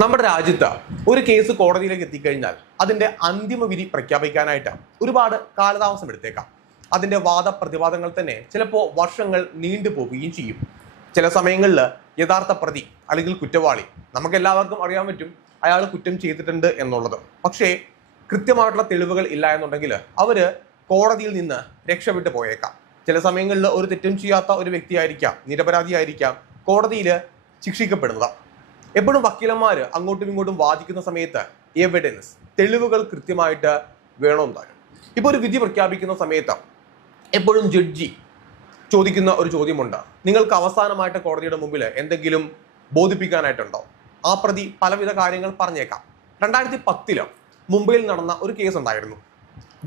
നമ്മുടെ രാജ്യത്ത് ഒരു കേസ് കോടതിയിലേക്ക് എത്തിക്കഴിഞ്ഞാൽ അതിന്റെ അന്തിമ വിധി പ്രഖ്യാപിക്കാനായിട്ട് ഒരുപാട് കാലതാമസം എടുത്തേക്കാം. അതിന്റെ വാദപ്രതിവാദങ്ങൾ തന്നെ ചിലപ്പോൾ വർഷങ്ങൾ നീണ്ടുപോവുകയും ചെയ്യും. ചില സമയങ്ങളിൽ യഥാർത്ഥ പ്രതി അല്ലെങ്കിൽ കുറ്റവാളി നമുക്ക് എല്ലാവർക്കും അറിയാൻ പറ്റും അയാൾ കുറ്റം ചെയ്തിട്ടുണ്ട് എന്നുള്ളത്. പക്ഷേ കൃത്യമായിട്ടുള്ള തെളിവുകൾ ഇല്ല എന്നുണ്ടെങ്കിൽ അവര് കോടതിയിൽ നിന്ന് രക്ഷപ്പെട്ടു പോയേക്കാം. ചില സമയങ്ങളിൽ ഒരു തെറ്റും ചെയ്യാത്ത ഒരു വ്യക്തിയായിരിക്കാം, നിരപരാധിയായിരിക്കാം കോടതിയിൽ ശിക്ഷിക്കപ്പെടുന്നത്. എപ്പോഴും വക്കീലന്മാർ അങ്ങോട്ടും ഇങ്ങോട്ടും വാദിക്കുന്ന സമയത്ത് എവിഡൻസ്, തെളിവുകൾ കൃത്യമായിട്ട് വേണമെന്നാണ്. ഇപ്പോൾ ഒരു വിധി പ്രഖ്യാപിക്കുന്ന സമയത്ത് എപ്പോഴും ജഡ്ജി ചോദിക്കുന്ന ഒരു ചോദ്യമുണ്ട്, നിങ്ങൾക്ക് അവസാനമായിട്ട് കോടതിയുടെ മുമ്പിൽ എന്തെങ്കിലും ബോധിപ്പിക്കാനായിട്ടുണ്ടോ? ആ പ്രതി പലവിധ കാര്യങ്ങൾ പറഞ്ഞേക്കാം. 2010 മുംബൈയിൽ നടന്ന ഒരു കേസ് ഉണ്ടായിരുന്നു.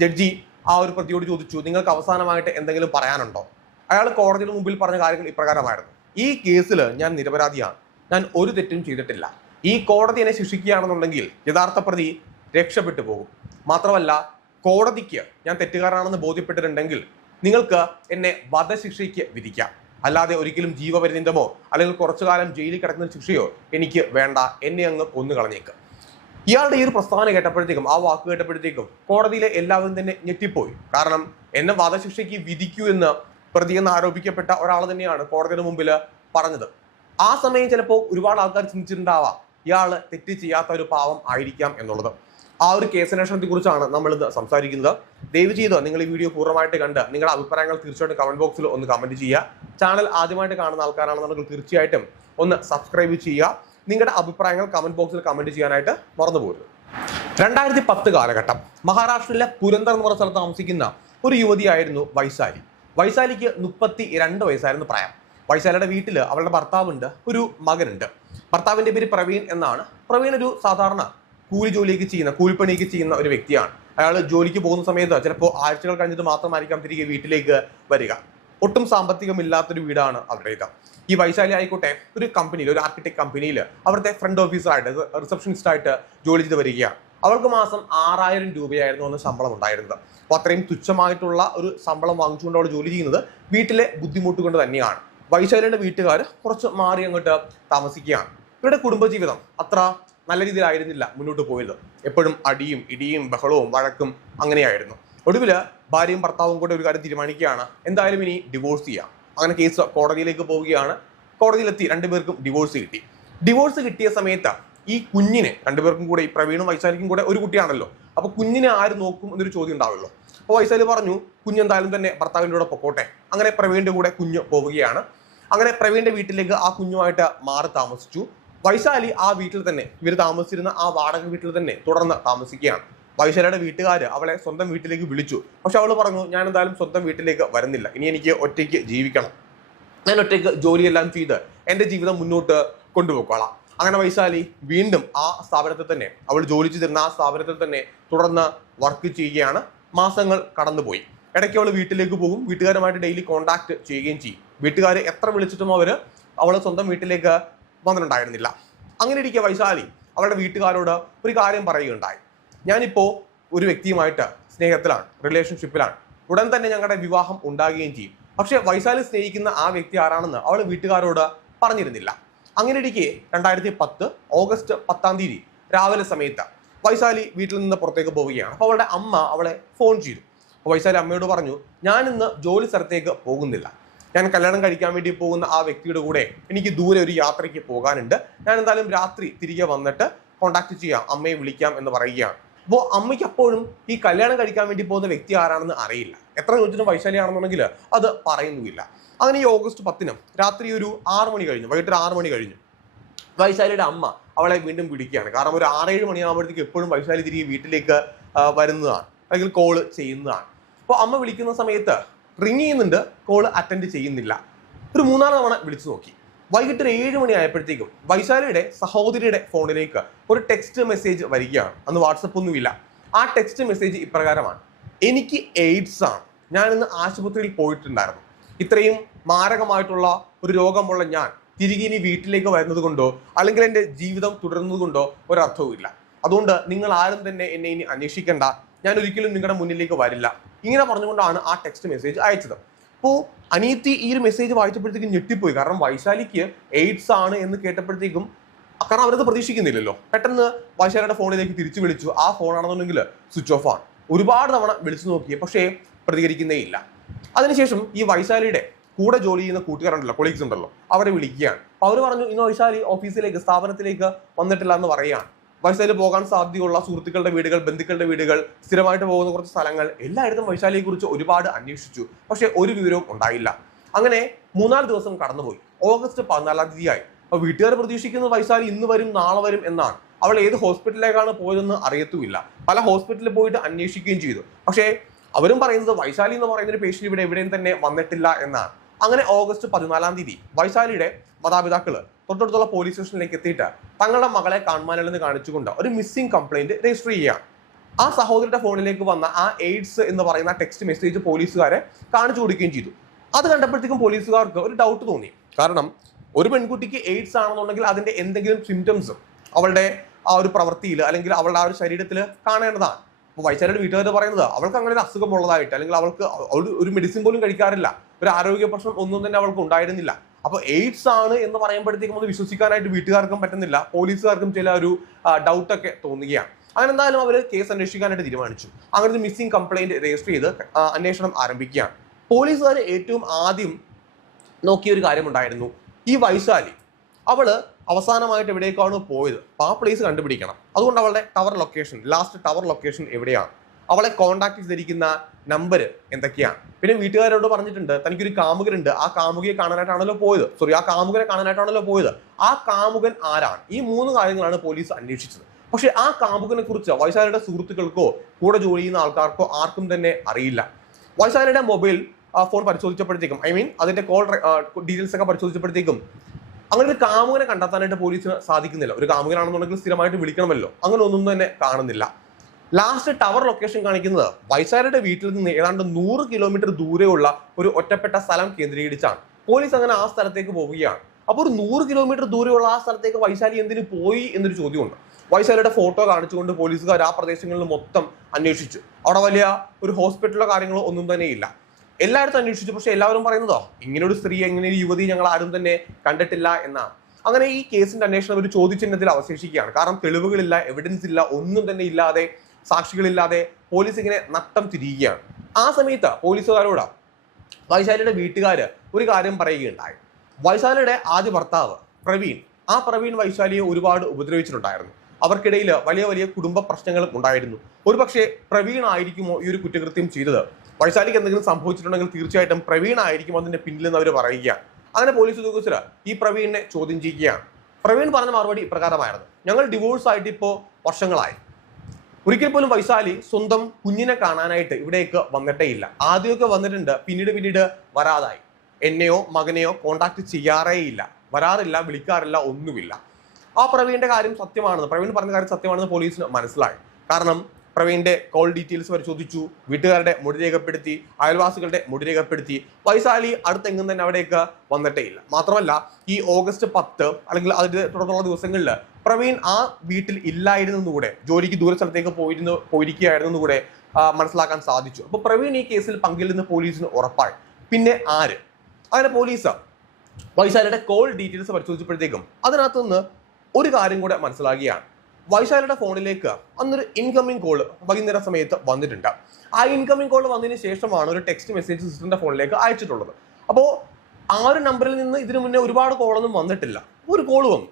ജഡ്ജി ആ ഒരു പ്രതിയോട് ചോദിച്ചു, നിങ്ങൾക്ക് അവസാനമായിട്ട് എന്തെങ്കിലും പറയാനുണ്ടോ? അയാൾ കോടതിയുടെ മുമ്പിൽ പറഞ്ഞ കാര്യങ്ങൾ ഇപ്രകാരമായിരുന്നു: ഈ കേസിൽ ഞാൻ നിരപരാധിയാണ്, ഞാൻ ഒരു തെറ്റും ചെയ്തിട്ടില്ല. ഈ കോടതി എന്നെ ശിക്ഷിക്കുകയാണെന്നുണ്ടെങ്കിൽ യഥാർത്ഥ പ്രതി രക്ഷപ്പെട്ടു പോകും. മാത്രമല്ല, കോടതിക്ക് ഞാൻ തെറ്റുകാരാണെന്ന് ബോധ്യപ്പെട്ടിട്ടുണ്ടെങ്കിൽ നിങ്ങൾക്ക് എന്നെ വധശിക്ഷയ്ക്ക് വിധിക്കാം. അല്ലാതെ ഒരിക്കലും ജീവപര്യന്തമോ അല്ലെങ്കിൽ കുറച്ചു കാലം ജയിലിൽ കിടക്കുന്ന ശിക്ഷയോ എനിക്ക് വേണ്ട, എന്നെ അങ്ങ് കൊന്നു കളഞ്ഞേക്ക്. ഇയാളുടെ ഈ ഒരു പ്രസ്താവന കേട്ടപ്പോഴത്തേക്കും, ആ വാക്ക് കേട്ടപ്പോഴത്തേക്കും കോടതിയിലെ എല്ലാവരും തന്നെ ഞെട്ടിപ്പോയി. കാരണം എന്നെ വധശിക്ഷയ്ക്ക് വിധിക്കൂ എന്ന് പ്രതിയെന്ന് ആരോപിക്കപ്പെട്ട ഒരാൾ തന്നെയാണ് കോടതിയുടെ മുമ്പിൽ പറഞ്ഞത്. ആ സമയം ചിലപ്പോൾ ഒരുപാട് ആൾക്കാർ ചിന്തിച്ചിട്ടുണ്ടാവാം ഇയാൾ തെറ്റ് ചെയ്യാത്ത ഒരു പാവം ആയിരിക്കാം എന്നുള്ളത്. ആ ഒരു കേസന്വേഷണത്തെ കുറിച്ചാണ് നമ്മൾ ഇന്ന് സംസാരിക്കുന്നത്. ദയവ് ചെയ്ത് നിങ്ങൾ ഈ വീഡിയോ പൂർണ്ണമായിട്ട് കണ്ട് നിങ്ങളുടെ അഭിപ്രായങ്ങൾ തീർച്ചയായിട്ടും കമന്റ് ബോക്സിൽ ഒന്ന് കമന്റ് ചെയ്യുക. ചാനൽ ആദ്യമായിട്ട് കാണുന്ന ആൾക്കാരാണെന്നുണ്ടെങ്കിൽ തീർച്ചയായിട്ടും ഒന്ന് സബ്സ്ക്രൈബ് ചെയ്യുക. നിങ്ങളുടെ അഭിപ്രായങ്ങൾ കമന്റ് ബോക്സിൽ കമന്റ് ചെയ്യാനായിട്ട് മറന്നു പോകരുത്. 2010 കാലഘട്ടം മഹാരാഷ്ട്രയിലെ പുരന്ദർ എന്ന് പറഞ്ഞ സ്ഥലത്ത് താമസിക്കുന്ന ഒരു യുവതിയായിരുന്നു വൈശാലി. വൈശാലിക്ക് 32 വയസ്സായിരുന്നു പ്രായം. വൈശാലിയുടെ വീട്ടിൽ അവളുടെ ഭർത്താവുണ്ട്, ഒരു മകനുണ്ട്. ഭർത്താവിന്റെ പേര് പ്രവീൺ എന്നാണ്. പ്രവീൺ ഒരു സാധാരണ കൂലിപ്പണിയൊക്കെ ചെയ്യുന്ന ഒരു വ്യക്തിയാണ്. അയാൾ ജോലിക്ക് പോകുന്ന സമയത്ത് ചിലപ്പോൾ ആഴ്ചകൾ കഴിഞ്ഞിട്ട് മാത്രമായിരിക്കാം തിരികെ വീട്ടിലേക്ക് വരിക. ഒട്ടും സാമ്പത്തികമില്ലാത്തൊരു വീടാണ് അവരുടേത്. ഈ വൈശാലി ആയിക്കോട്ടെ ഒരു കമ്പനിയിൽ, ഒരു ആർക്കിടെക്ട് കമ്പനിയിൽ അവിടുത്തെ ഫ്രണ്ട് ഓഫീസറായിട്ട്, റിസപ്ഷനിസ്റ്റ് ആയിട്ട് ജോലി ചെയ്ത് വരികയാണ്. അവൾക്ക് മാസം 6000 രൂപയായിരുന്നു അന്ന് ശമ്പളം ഉണ്ടായിരുന്നത്. അപ്പോൾ അത്രയും തുച്ഛമായിട്ടുള്ള ഒരു ശമ്പളം വാങ്ങിച്ചുകൊണ്ട് അവൾ ജോലി ചെയ്യുന്നത് വീട്ടിലെ ബുദ്ധിമുട്ട് കൊണ്ട് തന്നെയാണ്. വൈശാലിയുടെ വീട്ടുകാർ കുറച്ച് മാറി അങ്ങോട്ട് താമസിക്കുകയാണ്. ഇവരുടെ കുടുംബജീവിതം അത്ര നല്ല രീതിയിലായിരുന്നില്ല മുന്നോട്ട് പോയത്. എപ്പോഴും അടിയും ഇടിയും ബഹളവും വഴക്കും അങ്ങനെയായിരുന്നു. ഒടുവിൽ ഭാര്യയും ഭർത്താവും കൂടെ ഒരു കാര്യം തീരുമാനിക്കുകയാണ്, എന്തായാലും ഇനി ഡിവോഴ്സ് ചെയ്യാം. അങ്ങനെ കേസ് കോടതിയിലേക്ക് പോവുകയാണ്. കോടതിയിലെത്തി രണ്ടുപേർക്കും ഡിവോഴ്സ് കിട്ടി. ഡിവോഴ്സ് കിട്ടിയ സമയത്ത് ഈ കുഞ്ഞിനെ, രണ്ടുപേർക്കും കൂടെ, ഈ പ്രവീണും വൈശാലിക്കും കൂടെ ഒരു കുട്ടിയാണല്ലോ, അപ്പൊ കുഞ്ഞിനെ ആര് നോക്കും എന്നൊരു ചോദ്യം ഉണ്ടാവുമല്ലോ. അപ്പോൾ വൈശാലി പറഞ്ഞു, കുഞ്ഞെന്തായാലും തന്നെ ഭർത്താവിൻ്റെ കൂടെ പൊക്കോട്ടെ. അങ്ങനെ പ്രവീണിന്റെ കൂടെ കുഞ്ഞ് പോവുകയാണ്. അങ്ങനെ പ്രവീണിന്റെ വീട്ടിലേക്ക് ആ കുഞ്ഞുമായിട്ട് മാറി താമസിച്ചു. വൈശാലി ആ വീട്ടിൽ തന്നെ, ഇവർ താമസിച്ചിരുന്ന ആ വാടക വീട്ടിൽ തന്നെ തുടർന്ന് താമസിക്കുകയാണ്. വൈശാലിയുടെ വീട്ടുകാർ അവളെ സ്വന്തം വീട്ടിലേക്ക് വിളിച്ചു. പക്ഷെ അവൾ പറഞ്ഞു, ഞാൻ എന്തായാലും സ്വന്തം വീട്ടിലേക്ക് വരുന്നില്ല, ഇനി എനിക്ക് ഒറ്റയ്ക്ക് ജീവിക്കണം, ഞാൻ ഒറ്റയ്ക്ക് ജോലിയെല്ലാം ചെയ്ത് എൻ്റെ ജീവിതം മുന്നോട്ട് കൊണ്ടുപോയിക്കോളാം. അങ്ങനെ വൈശാലി വീണ്ടും ആ സ്ഥാപനത്തിൽ തന്നെ, അവൾ ജോലി ചെയ്തിരുന്ന ആ സ്ഥാപനത്തിൽ തന്നെ തുടർന്ന് വർക്ക് ചെയ്യുകയാണ്. മാസങ്ങൾ കടന്നുപോയി. ഇടയ്ക്ക് അവൾ വീട്ടിലേക്ക് പോകും, വീട്ടുകാരുമായിട്ട് ഡെയിലി കോണ്ടാക്ട് ചെയ്യുകയും ചെയ്യും. വീട്ടുകാർ എത്ര വിളിച്ചിട്ടും അവൾ സ്വന്തം വീട്ടിലേക്ക് വന്നിട്ടുണ്ടായിരുന്നില്ല. അങ്ങനെ ഇരിക്കെ വൈശാലി അവളുടെ വീട്ടുകാരോട് ഒരു കാര്യം പറയുകയുണ്ടായി, ഞാനിപ്പോൾ ഒരു വ്യക്തിയുമായിട്ട് സ്നേഹത്തിലാണ്, റിലേഷൻഷിപ്പിലാണ്, ഉടൻ തന്നെ ഞങ്ങളുടെ വിവാഹം ഉണ്ടാകുകയും ചെയ്യും. പക്ഷെ വൈശാലി സ്നേഹിക്കുന്ന ആ വ്യക്തി ആരാണെന്ന് അവൾ വീട്ടുകാരോട് പറഞ്ഞിരുന്നില്ല. അങ്ങനെ ഇരിക്കെ 2010 ഓഗസ്റ്റ് 10 രാവിലെ സമയത്ത് വൈശാലി വീട്ടിൽ നിന്ന് പുറത്തേക്ക് പോവുകയാണ്. അപ്പോൾ അവളുടെ അമ്മ അവളെ ഫോൺ ചെയ്തു. അപ്പോൾ വൈശാലി അമ്മയോട് പറഞ്ഞു, ഞാൻ ഇന്ന് ജോലി സ്ഥലത്തേക്ക് പോകുന്നില്ല, ഞാൻ കല്യാണം കഴിക്കാൻ വേണ്ടി പോകുന്ന ആ വ്യക്തിയുടെ കൂടെ എനിക്ക് ദൂരെ ഒരു യാത്രയ്ക്ക് പോകാനുണ്ട്, ഞാൻ എന്തായാലും രാത്രി തിരികെ വന്നിട്ട് കോണ്ടാക്ട് ചെയ്യാം, അമ്മയെ വിളിക്കാം എന്ന് പറയുകയാണ്. അപ്പോൾ അമ്മയ്ക്ക് അപ്പോഴും ഈ കല്യാണം കഴിക്കാൻ വേണ്ടി പോകുന്ന വ്യക്തി ആരാണെന്ന് അറിയില്ല. എത്ര ചോദിച്ചിട്ടും വൈശാലി ആണെന്നുണ്ടെങ്കിൽ അത് പറയുന്നുമില്ല. അങ്ങനെ ഈ ഓഗസ്റ്റ് 10 രാത്രി ഒരു 6 മണി കഴിഞ്ഞു, വൈകിട്ട് 6 മണി കഴിഞ്ഞു. വൈശാലിയുടെ അമ്മ അവളെ വീണ്ടും വിളിക്കുകയാണ്. കാരണം ഒരു 6-7 മണിയാകുമ്പോഴത്തേക്ക് എപ്പോഴും വൈശാലി തിരികെ വീട്ടിലേക്ക് വരുന്നതാണ്, അല്ലെങ്കിൽ കോള് ചെയ്യുന്നതാണ്. അപ്പോൾ അമ്മ വിളിക്കുന്ന സമയത്ത് റിങ് ചെയ്യുന്നുണ്ട്, കോള് അറ്റൻഡ് ചെയ്യുന്നില്ല. ഒരു 3-4 തവണ വിളിച്ചു നോക്കി. വൈകിട്ട് 7 മണി ആയപ്പോഴത്തേക്കും വൈശാലിയുടെ സഹോദരിയുടെ ഫോണിലേക്ക് ഒരു ടെക്സ്റ്റ് മെസ്സേജ് വരികയാണ്. അന്ന് വാട്സപ്പ് ഒന്നുമില്ല. ആ ടെക്സ്റ്റ് മെസ്സേജ് ഇപ്രകാരമാണ്: എനിക്ക് എയ്ഡ്സ് ആണ്, ഞാൻ ഇന്ന് ആശുപത്രിയിൽ പോയിട്ടുണ്ടായിരുന്നു, ഇത്രയും മാരകമായിട്ടുള്ള ഒരു രോഗമുള്ള ഞാൻ തിരികെ ഇനി വീട്ടിലേക്ക് വരുന്നത് കൊണ്ടോ അല്ലെങ്കിൽ എൻ്റെ ജീവിതം തുടരുന്നത് കൊണ്ടോ ഒരർത്ഥവും ഇല്ല, അതുകൊണ്ട് നിങ്ങൾ ആരും തന്നെ എന്നെ ഇനി അന്വേഷിക്കേണ്ട, ഞാൻ ഒരിക്കലും നിങ്ങളുടെ മുന്നിലേക്ക് വരില്ല. ഇങ്ങനെ പറഞ്ഞുകൊണ്ടാണ് ആ ടെക്സ്റ്റ് മെസ്സേജ് അയച്ചത്. അപ്പോൾ അനിയത്തി ഈ ഒരു മെസ്സേജ് വായിച്ചപ്പോഴത്തേക്കും ഞെട്ടിപ്പോയി. കാരണം വൈശാലിക്ക് എയ്ഡ്സ് ആണ് എന്ന് കേട്ടപ്പോഴത്തേക്കും കാരണം അവരത് പ്രതീക്ഷിക്കുന്നില്ലല്ലോ. പെട്ടെന്ന് വൈശാലിയുടെ ഫോണിലേക്ക് തിരിച്ചു വിളിച്ചു. ആ ഫോണാണെന്നുണ്ടെങ്കിൽ സ്വിച്ച് ഓഫ് ആണ്. ഒരുപാട് തവണ വിളിച്ചു നോക്കി, പക്ഷേ പ്രതികരിക്കുന്നേ ഇല്ല. അതിനുശേഷം ഈ വൈശാലിയുടെ കൂടെ ജോലി ചെയ്യുന്ന കൂട്ടുകാരുണ്ടല്ലോ, കൊളീഗ്സ് ഉണ്ടല്ലോ, അവരെ വിളിക്കുകയാണ്. അവർ പറഞ്ഞു ഇന്ന് വൈശാലി ഓഫീസിലേക്ക്, സ്ഥാപനത്തിലേക്ക് വന്നിട്ടില്ല എന്ന് പറയുകയാണ്. വൈശാലി പോകാൻ സാധ്യതയുള്ള സുഹൃത്തുക്കളുടെ വീടുകൾ, ബന്ധുക്കളുടെ വീടുകൾ, സ്ഥിരമായിട്ട് പോകുന്ന കുറച്ച് സ്ഥലങ്ങൾ, എല്ലായിടത്തും വൈശാലിയെ കുറിച്ച് ഒരുപാട് അന്വേഷിച്ചു. പക്ഷെ ഒരു വിവരവും ഉണ്ടായില്ല. അങ്ങനെ 3-4 ദിവസം കടന്നുപോയി. ഓഗസ്റ്റ് 14 തീയതിയായി. അപ്പൊ വീട്ടുകാർ പ്രതീക്ഷിക്കുന്നത് വൈശാലി ഇന്ന് വരും, നാളെ വരും എന്നാണ്. അവൾ ഏത് ഹോസ്പിറ്റലിലേക്കാണ് പോയതെന്ന് അറിയത്തുമില്ല. പല ഹോസ്പിറ്റലിൽ പോയിട്ട് അന്വേഷിക്കുകയും ചെയ്തു. പക്ഷേ അവരും പറയുന്നത് വൈശാലി എന്ന് പറയുന്ന ഒരു പേഷ്യന്റ് ഇവിടെ എവിടെയും തന്നെ വന്നിട്ടില്ല എന്നാണ്. അങ്ങനെ ഓഗസ്റ്റ് 14 തീയതി വൈശാലിയുടെ മാതാപിതാക്കള് തൊട്ടടുത്തുള്ള പോലീസ് സ്റ്റേഷനിലേക്ക് എത്തിയിട്ട് തങ്ങളുടെ മകളെ കാണുവാനില്ലെന്ന് കാണിച്ചുകൊണ്ട് ഒരു മിസ്സിംഗ് കംപ്ലൈന്റ് രജിസ്റ്റർ ചെയ്യുകയാണ്. ആ സഹോദരിയുടെ ഫോണിലേക്ക് വന്ന ആ എയ്ഡ്സ് എന്ന് പറയുന്ന ടെക്സ്റ്റ് മെസ്സേജ് പോലീസുകാരെ കാണിച്ചു കൊടുക്കുകയും ചെയ്തു. അത് കണ്ടപ്പോഴത്തേക്കും പോലീസുകാർക്ക് ഒരു ഡൗട്ട് തോന്നി. കാരണം ഒരു പെൺകുട്ടിക്ക് എയ്ഡ്സ് ആണെന്നുണ്ടെങ്കിൽ അതിന്റെ എന്തെങ്കിലും സിംറ്റംസ് അവളുടെ ആ ഒരു പ്രവൃത്തിയിൽ അല്ലെങ്കിൽ അവളുടെ ആ ഒരു ശരീരത്തിൽ കാണേണ്ടതാണ്. അപ്പോൾ വൈശാലിയുടെ വീട്ടുകാർ പറയുന്നത് അവൾക്ക് അങ്ങനെ ഒരു അസുഖം ഉള്ളതായിട്ട്, അല്ലെങ്കിൽ അവൾക്ക് ഒരു മെഡിസിൻ പോലും കഴിക്കാറില്ല, ഒരു ആരോഗ്യ പ്രശ്നം ഒന്നും തന്നെ അവൾക്ക് ഉണ്ടായിരുന്നില്ല. അപ്പോൾ എയ്ഡ്സ് ആണ് എന്ന് പറയുമ്പോഴത്തേക്കും അത് വിശ്വസിക്കാനായിട്ട് വീട്ടുകാർക്കും പറ്റുന്നില്ല, പോലീസുകാർക്കും ചില ഒരു ഡൗട്ടൊക്കെ തോന്നുകയാണ്. അങ്ങനെ എന്തായാലും അവർ കേസ് അന്വേഷിക്കാനായിട്ട് തീരുമാനിച്ചു. അങ്ങനെ ഒരു മിസ്സിംഗ് കംപ്ലൈന്റ് രജിസ്റ്റർ ചെയ്ത് അന്വേഷണം ആരംഭിക്കുകയാണ്. പോലീസുകാർ ഏറ്റവും ആദ്യം നോക്കിയ ഒരു കാര്യമുണ്ടായിരുന്നു. ഈ വൈശാലി അവള് അവസാനമായിട്ട് എവിടേക്കാണ് പോയത്, അപ്പോൾ ആ പ്ലേസ് കണ്ടുപിടിക്കണം. അതുകൊണ്ട് അവളുടെ ലാസ്റ്റ് ടവർ ലൊക്കേഷൻ എവിടെയാണ്, അവളെ കോൺടാക്ട് ചെയ്തിരിക്കുന്ന നമ്പർ എന്തൊക്കെയാണ്. പിന്നെ വീട്ടുകാരോട് പറഞ്ഞിട്ടുണ്ട് തനിക്കൊരു കാമുകനുണ്ട്, ആ കാമുകനെ കാണാനായിട്ടാണല്ലോ പോയത്. ആ കാമുകൻ ആരാണ്? ഈ 3 കാര്യങ്ങളാണ് പോലീസ് അന്വേഷിച്ചത്. പക്ഷെ ആ കാമുകനെ കുറിച്ച് വൈശാലിയുടെ സുഹൃത്തുക്കൾക്കോ കൂടെ ജോലി ചെയ്യുന്ന ആൾക്കാർക്കോ ആർക്കും തന്നെ അറിയില്ല. വൈശാലിയുടെ മൊബൈൽ ഫോൺ പരിശോധിച്ചപ്പോഴത്തേക്കും, അതിന്റെ കോൾ ഡീറ്റെയിൽസ് ഒക്കെ പരിശോധിച്ചപ്പോഴത്തേക്കും അങ്ങനെ ഒരു കാമുകനെ കണ്ടെത്താനായിട്ട് പോലീസിന് സാധിക്കുന്നില്ല. ഒരു കാമുകനാണെന്നുണ്ടെങ്കിൽ സ്ഥിരമായിട്ട് വിളിക്കണമല്ലോ, അങ്ങനെ ഒന്നും തന്നെ കാണുന്നില്ല. ലാസ്റ്റ് ടവർ ലൊക്കേഷൻ കാണിക്കുന്നത് വൈശാലിയുടെ വീട്ടിൽ നിന്ന് ഏതാണ്ട് 100 കിലോമീറ്റർ ദൂരെയുള്ള ഒരു ഒറ്റപ്പെട്ട സ്ഥലം കേന്ദ്രീകരിച്ചാണ്. പോലീസ് അങ്ങനെ ആ സ്ഥലത്തേക്ക് പോവുകയാണ്. അപ്പോൾ ഒരു 100 കിലോമീറ്റർ ദൂരെയുള്ള ആ സ്ഥലത്തേക്ക് വൈശാലി എന്തിനു പോയി എന്നൊരു ചോദ്യമുണ്ട്. വൈശാലിയുടെ ഫോട്ടോ കാണിച്ചുകൊണ്ട് പോലീസുകാർ ആ പ്രദേശങ്ങളിൽ മൊത്തം അന്വേഷിച്ചു. അവിടെ വലിയ ഒരു ഹോസ്പിറ്റലോ കാര്യങ്ങളോ ഒന്നും തന്നെ ഇല്ല. എല്ലായിടത്തും അന്വേഷിച്ചു. പക്ഷെ എല്ലാവരും പറയുന്നതോ ഇങ്ങനെ ഒരു സ്ത്രീ, ഇങ്ങനെ ഒരു യുവതി ഞങ്ങൾ ആരും തന്നെ കണ്ടിട്ടില്ല എന്നാണ്. അങ്ങനെ ഈ കേസിന്റെ അന്വേഷണം ഒരു ചോദ്യചിഹ്നത്തിൽ അവശേഷിക്കുകയാണ്. കാരണം തെളിവുകളില്ല, എവിഡൻസ് ഇല്ല, ഒന്നും തന്നെ ഇല്ലാതെ, സാക്ഷികളില്ലാതെ പോലീസ് ഇങ്ങനെ നട്ടം തിരിയുകയാണ്. ആ സമയത്ത് പോലീസുകാരോട് വൈശാലിയുടെ വീട്ടുകാര് ഒരു കാര്യം പറയുകയുണ്ടായി. വൈശാലിയുടെ ആദ്യ ഭർത്താവ് പ്രവീൺ വൈശാലിയെ ഒരുപാട് ഉപദ്രവിച്ചിട്ടുണ്ടായിരുന്നു. അവർക്കിടയിൽ വലിയ വലിയ കുടുംബ പ്രശ്നങ്ങളും ഉണ്ടായിരുന്നു. ഒരുപക്ഷെ പ്രവീൺ ആയിരിക്കുമോ ഈ ഒരു കുറ്റകൃത്യം ചെയ്തത്? വൈശാലിക്ക് എന്തെങ്കിലും സംഭവിച്ചിട്ടുണ്ടെങ്കിൽ തീർച്ചയായിട്ടും പ്രവീൺ ആയിരിക്കും അതിന്റെ പിന്നിലെന്ന് അവർ പറയുകയാണ്. അങ്ങനെ പോലീസ് ഉദ്യോഗസ്ഥർ ഈ പ്രവീണിനെ ചോദ്യം ചെയ്യുകയാണ്. പ്രവീൺ പറഞ്ഞ മറുപടി ഇപ്രകാരമായിരുന്നു: ഞങ്ങൾ ഡിവോഴ്സ് ആയിട്ട് ഇപ്പോൾ വർഷങ്ങളായി. ഒരിക്കൽ പോലും വൈശാലി സ്വന്തം കുഞ്ഞിനെ കാണാനായിട്ട് ഇവിടേക്ക് വന്നിട്ടേ ഇല്ല. ആദ്യമൊക്കെ വന്നിട്ടുണ്ട്, പിന്നീട് വരാതായി. എന്നെയോ മകനെയോ കോണ്ടാക്ട് ചെയ്യാറേ ഇല്ല, വരാറില്ല, വിളിക്കാറില്ല, ഒന്നുമില്ല. ആ പ്രവീണിന്റെ കാര്യം സത്യമാണെന്ന്, പ്രവീൺ പറഞ്ഞ കാര്യം സത്യമാണെന്ന് പോലീസിന് മനസ്സിലായി. കാരണം പ്രവീണിന്റെ കോൾ ഡീറ്റെയിൽസ് പരിശോധിച്ചു, വീട്ടുകാരുടെ മൊഴി രേഖപ്പെടുത്തി, അയൽവാസികളുടെ മൊഴി രേഖപ്പെടുത്തി. വൈശാലി അടുത്തെങ്ങും തന്നെ അവിടേക്ക് വന്നിട്ടേ ഇല്ല. മാത്രമല്ല ഈ ഓഗസ്റ്റ് 10 അല്ലെങ്കിൽ അതിന്റെ തുടർന്നുള്ള ദിവസങ്ങളിൽ പ്രവീൺ ആ വീട്ടിൽ ഇല്ലായിരുന്നെന്നുകൂടെ, ജോലിക്ക് ദൂര സ്ഥലത്തേക്ക് പോയിരിക്കുകയായിരുന്നെന്നുകൂടെ മനസ്സിലാക്കാൻ സാധിച്ചു. അപ്പൊ പ്രവീൺ ഈ കേസിൽ പങ്കില്ലെന്ന് പോലീസിന് ഉറപ്പായി. പിന്നെ ആര്? അങ്ങനെ പോലീസ് വൈശാലിയുടെ കോൾ ഡീറ്റെയിൽസ് പരിശോധിച്ചപ്പോഴത്തേക്കും അതിനകത്ത് നിന്ന് ഒരു കാര്യം കൂടെ മനസ്സിലാക്കുകയാണ്. വൈശാലിയുടെ ഫോണിലേക്ക് അന്നൊരു ഇൻകമിംഗ് കോൾ വൈകുന്നേര സമയത്ത് വന്നിട്ടുണ്ട്. ആ ഇൻകമിംഗ് കോൾ വന്നതിന് ശേഷമാണ് ഒരു ടെക്സ്റ്റ് മെസ്സേജ് സിസ്റ്ററിന്റെ ഫോണിലേക്ക് അയച്ചിട്ടുള്ളത്. അപ്പോൾ ആ ഒരു നമ്പറിൽ നിന്ന് ഇതിനു മുന്നേ ഒരുപാട് കോളൊന്നും വന്നിട്ടില്ല. ഒരു കോൾ വന്നു.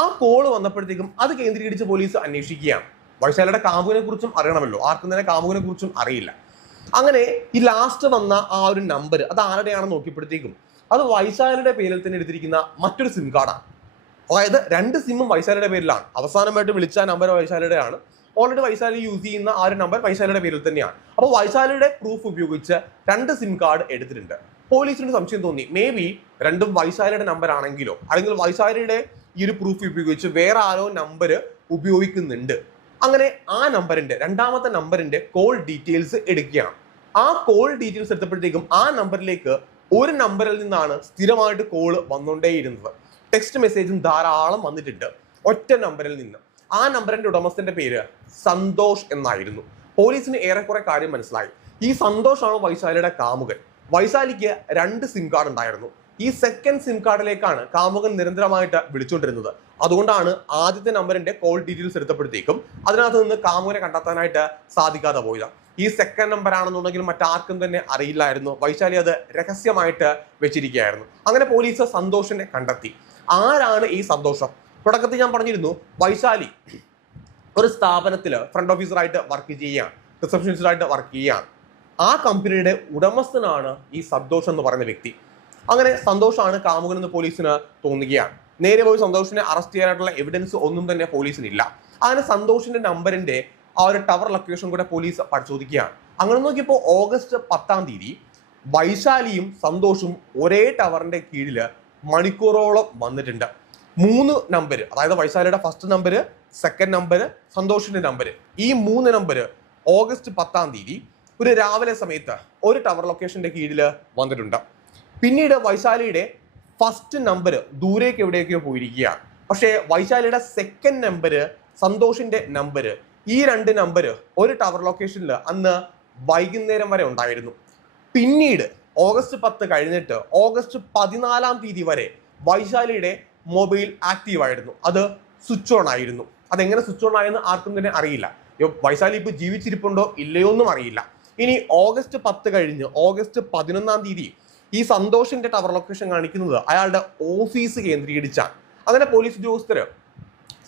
ആ കോൾ വന്നപ്പോഴത്തേക്കും അത് കേന്ദ്രീകരിച്ച് പോലീസ് അന്വേഷിക്കുകയാണ്. വൈശാലിയുടെ കാമുകനെ കുറിച്ചും അറിയണമല്ലോ, ആർക്കും തന്നെ കാമുകനെ കുറിച്ചും അറിയില്ല. അങ്ങനെ ഈ ലാസ്റ്റ് വന്ന ആ ഒരു നമ്പർ അത് ആരുടെയാണെന്ന് നോക്കിയപ്പോഴത്തേക്കും അത് വൈശാലിയുടെ പേരിൽ തന്നെ എടുത്തിരിക്കുന്ന മറ്റൊരു സിം കാർഡാണ്. അതായത് 2 സിമ്മും വൈശാലിയുടെ പേരിലാണ്. അവസാനമായിട്ട് വിളിച്ച നമ്പർ വൈശാലിയുടെയാണ്. ഓൾറെഡി വൈശാലി യൂസ് ചെയ്യുന്ന ആ ഒരു നമ്പർ വൈശാലിയുടെ പേരിൽ തന്നെയാണ്. അപ്പോൾ വൈശാലിയുടെ പ്രൂഫ് ഉപയോഗിച്ച് 2 സിം കാർഡ് എടുത്തിട്ടുണ്ട്. പോലീസിന് സംശയം തോന്നി, മേ ബി രണ്ടും വൈശാലിയുടെ നമ്പർ ആണെങ്കിലോ, അല്ലെങ്കിൽ വൈശാലിയുടെ ഈ ഒരു പ്രൂഫ് ഉപയോഗിച്ച് വേറെ ആരോ നമ്പർ ഉപയോഗിക്കുന്നുണ്ട്. അങ്ങനെ ആ നമ്പറിന്റെ, രണ്ടാമത്തെ നമ്പറിന്റെ കോൾ ഡീറ്റെയിൽസ് എടുക്കുകയാണ്. ആ കോൾ ഡീറ്റെയിൽസ് എടുത്തപ്പോഴത്തേക്കും ആ നമ്പറിലേക്ക് ഒരു നമ്പറിൽ നിന്നാണ് സ്ഥിരമായിട്ട് കോൾ വന്നുകൊണ്ടേയിരുന്നത്. ടെക്സ്റ്റ് മെസ്സേജും ധാരാളം വന്നിട്ടുണ്ട് ഒറ്റ നമ്പറിൽ നിന്ന്. ആ നമ്പറിന്റെ ഉടമസ്ഥന്റെ പേര് സന്തോഷ് എന്നായിരുന്നു. പോലീസിന് ഏറെക്കുറെ കാര്യം മനസ്സിലായി. ഈ സന്തോഷാണ് വൈശാലിയുടെ കാമുകൻ. വൈശാലിക്ക് 2 സിം കാർഡ് ഉണ്ടായിരുന്നു. ഈ സെക്കൻഡ് സിം കാർഡിലേക്കാണ് കാമുകൻ നിരന്തരമായിട്ട് വിളിച്ചുകൊണ്ടിരുന്നത്. അതുകൊണ്ടാണ് ആദ്യത്തെ നമ്പറിന്റെ കോൾ ഡീറ്റെയിൽസ് എടുത്തപ്പോഴത്തേക്കും അതിനകത്ത് നിന്ന് കാമുകനെ കണ്ടെത്താനായിട്ട് സാധിക്കാതെ പോയത്. ഈ സെക്കൻഡ് നമ്പർ ആണെന്നുണ്ടെങ്കിൽ മറ്റാർക്കും തന്നെ അറിയില്ലായിരുന്നു. വൈശാലി അത് രഹസ്യമായിട്ട് വെച്ചിരിക്കുകയായിരുന്നു. അങ്ങനെ പോലീസ് സന്തോഷിനെ കണ്ടെത്തി. ആരാണ് ഈ സന്തോഷം? തുടക്കത്തിൽ ഞാൻ പറഞ്ഞിരുന്നു, വൈശാലി ഒരു സ്ഥാപനത്തിൽ ഫ്രണ്ട് ഓഫീസറായിട്ട് വർക്ക് ചെയ്യുകയാണ്, റിസപ്ഷനിസ്റ്റായിട്ട് വർക്ക് ചെയ്യുകയാണ്. ആ കമ്പനിയുടെ ഉടമസ്ഥനാണ് ഈ സന്തോഷ് എന്ന് പറയുന്ന വ്യക്തി. അങ്ങനെ സന്തോഷാണ് കാമുകൻ എന്ന് പോലീസിന് തോന്നുകയാണ്. നേരെ പോയി സന്തോഷിനെ അറസ്റ്റ് ചെയ്യാനായിട്ടുള്ള എവിഡൻസ് ഒന്നും തന്നെ പോലീസിനില്ല. അങ്ങനെ സന്തോഷിന്റെ നമ്പറിന്റെ ആ ഒരു ടവർ ലൊക്കേഷൻ കൂടെ പോലീസ് പരിശോധിക്കുകയാണ്. അങ്ങനെ നോക്കിയപ്പോൾ ഓഗസ്റ്റ് 10 വൈശാലിയും സന്തോഷും ഒരേ ടവറിന്റെ കീഴിൽ മണിക്കൂറോളം വന്നിട്ടുണ്ട്. 3 നമ്പർ, അതായത് വൈശാലിയുടെ ഫസ്റ്റ് നമ്പർ, സെക്കൻഡ് നമ്പർ, സന്തോഷിന്റെ നമ്പർ, ഈ 3 നമ്പർ ഓഗസ്റ്റ് 10 ഒരു രാവിലെ സമയത്ത് ഒരു ടവർ ലൊക്കേഷന്റെ കീഴിൽ വന്നിട്ടുണ്ട്. പിന്നീട് വൈശാലിയുടെ ഫസ്റ്റ് നമ്പർ ദൂരേക്ക് എവിടേക്കോ പോയിരിക്കുകയാണ്. പക്ഷേ വൈശാലിയുടെ സെക്കൻഡ് നമ്പർ, സന്തോഷിന്റെ നമ്പർ, ഈ 2 നമ്പർ ഒരു ടവർ ലൊക്കേഷനിൽ അന്ന് വൈകുന്നേരം വരെ ഉണ്ടായിരുന്നു. പിന്നീട് ഓഗസ്റ്റ് 10 കഴിഞ്ഞിട്ട് ഓഗസ്റ്റ് 14 വരെ വൈശാലിയുടെ മൊബൈൽ ആക്റ്റീവ് ആയിരുന്നു. അത് സ്വിച്ച് ഓൺ ആയിരുന്നു. അതെങ്ങനെ സ്വിച്ച് ഓൺ ആയെന്ന് ആർക്കും തന്നെ അറിയില്ല. വൈശാലി ഇപ്പോൾ ജീവിച്ചിരിപ്പുണ്ടോ ഇല്ലയോ എന്നും അറിയില്ല. ഇനി ഓഗസ്റ്റ് 10 കഴിഞ്ഞ് ഓഗസ്റ്റ് 11 ഈ സന്തോഷിന്റെ ടവർ ലൊക്കേഷൻ കാണിക്കുന്നത് അയാളുടെ ഓഫീസ് കേന്ദ്രീകരിച്ചാണ്. അങ്ങനെ പോലീസ് ഉദ്യോഗസ്ഥര്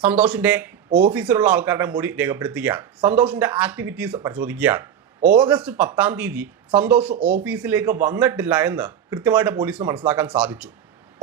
സന്തോഷിന്റെ ഓഫീസിലുള്ള ആൾക്കാരുടെ മൊഴി രേഖപ്പെടുത്തുകയാണ്. സന്തോഷിന്റെ ആക്ടിവിറ്റീസ് പരിശോധിക്കുകയാണ്. ഓഗസ്റ്റ് 10 സന്തോഷ് ഓഫീസിലേക്ക് വന്നിട്ടില്ല എന്ന് കൃത്യമായിട്ട് പോലീസിന് മനസ്സിലാക്കാൻ സാധിച്ചു.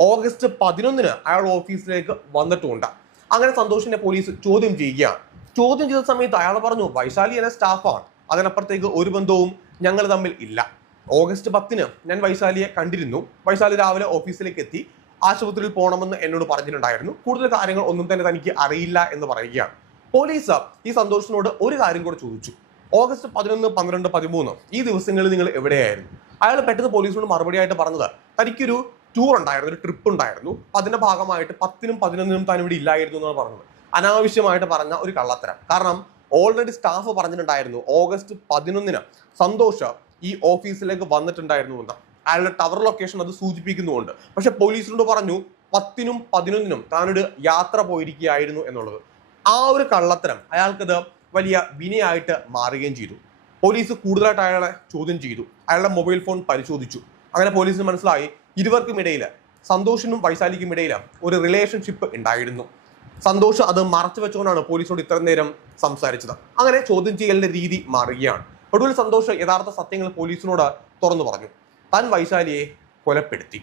ഓഗസ്റ്റ് 11 അയാൾ ഓഫീസിലേക്ക് വന്നിട്ടുമുണ്ട്. അങ്ങനെ സന്തോഷിനെ പോലീസ് ചോദ്യം ചെയ്യുകയാണ്. ചോദ്യം ചെയ്ത സമയത്ത് അയാൾ പറഞ്ഞു, വൈശാലി എന്ന സ്റ്റാഫാണ്, അതിനപ്പുറത്തേക്ക് ഒരു ബന്ധവും ഞങ്ങൾ തമ്മിൽ ഇല്ല. ഓഗസ്റ്റ് 10 ഞാൻ വൈശാലിയെ കണ്ടിരുന്നു. വൈശാലി രാവിലെ ഓഫീസിലേക്ക് എത്തി, ആശുപത്രിയിൽ പോകണമെന്ന് എന്നോട് പറഞ്ഞിട്ടുണ്ടായിരുന്നു. കൂടുതൽ കാര്യങ്ങൾ ഒന്നും തന്നെ തനിക്ക് അറിയില്ല എന്ന് പറയുകയാണ്. പോലീസ് ഈ സന്തോഷിനോട് ഒരു കാര്യം കൂടെ ചോദിച്ചു. ഓഗസ്റ്റ് 11, 12, 13 ഈ ദിവസങ്ങളിൽ നിങ്ങൾ എവിടെയായിരുന്നു? അയാൾ പെട്ടെന്ന് പോലീസിനോട് മറുപടി ആയിട്ട് പറഞ്ഞത്, തനിക്കൊരു ടൂർ ഉണ്ടായിരുന്നു, ഒരു ട്രിപ്പ് ഉണ്ടായിരുന്നു, അതിന്റെ ഭാഗമായിട്ട് 10നും 11നും താൻ ഇവിടെ ഇല്ലായിരുന്നു എന്നാണ് പറഞ്ഞത്. അനാവശ്യമായിട്ട് പറഞ്ഞ ഒരു കള്ളത്തരം. കാരണം ഓൾറെഡി സ്റ്റാഫ് പറഞ്ഞിട്ടുണ്ടായിരുന്നു ഓഗസ്റ്റ് 11 സന്തോഷ് ഈ ഓഫീസിലേക്ക് വന്നിട്ടുണ്ടായിരുന്നു എന്ന്. അയാളുടെ ടവർ ലൊക്കേഷൻ അത് സൂചിപ്പിക്കുന്നുണ്ട്. പക്ഷെ പോലീസിനോട് പറഞ്ഞു 10നും 11നും താനൊരു യാത്ര പോയിരിക്കുകയായിരുന്നു എന്നുള്ളത്. ആ ഒരു കള്ളത്തരം അയാൾക്കത് വലിയ വിനയായിട്ട് മാറുകയും ചെയ്തു. പോലീസ് കൂടുതലായിട്ട് അയാളെ ചോദ്യം ചെയ്തു. അയാളുടെ മൊബൈൽ ഫോൺ പരിശോധിച്ചു. അങ്ങനെ പോലീസിന് മനസ്സിലായി ഇരുവർക്കും ഇടയിൽ, സന്തോഷിനും വൈശാലിക്കും ഇടയിൽ ഒരു റിലേഷൻഷിപ്പ് ഉണ്ടായിരുന്നു. സന്തോഷ് അത് മറച്ചു വെച്ചുകൊണ്ടാണ് പോലീസോട് ഇത്ര നേരം സംസാരിച്ചത്. അങ്ങനെ ചോദ്യം ചെയ്യലിന്റെ രീതി മാറുകയാണ്. ഒടുവിൽ സന്തോഷ് യഥാർത്ഥ സത്യങ്ങൾ പോലീസിനോട് തുറന്നു പറഞ്ഞു. താൻ വൈശാലിയെ കൊലപ്പെടുത്തി.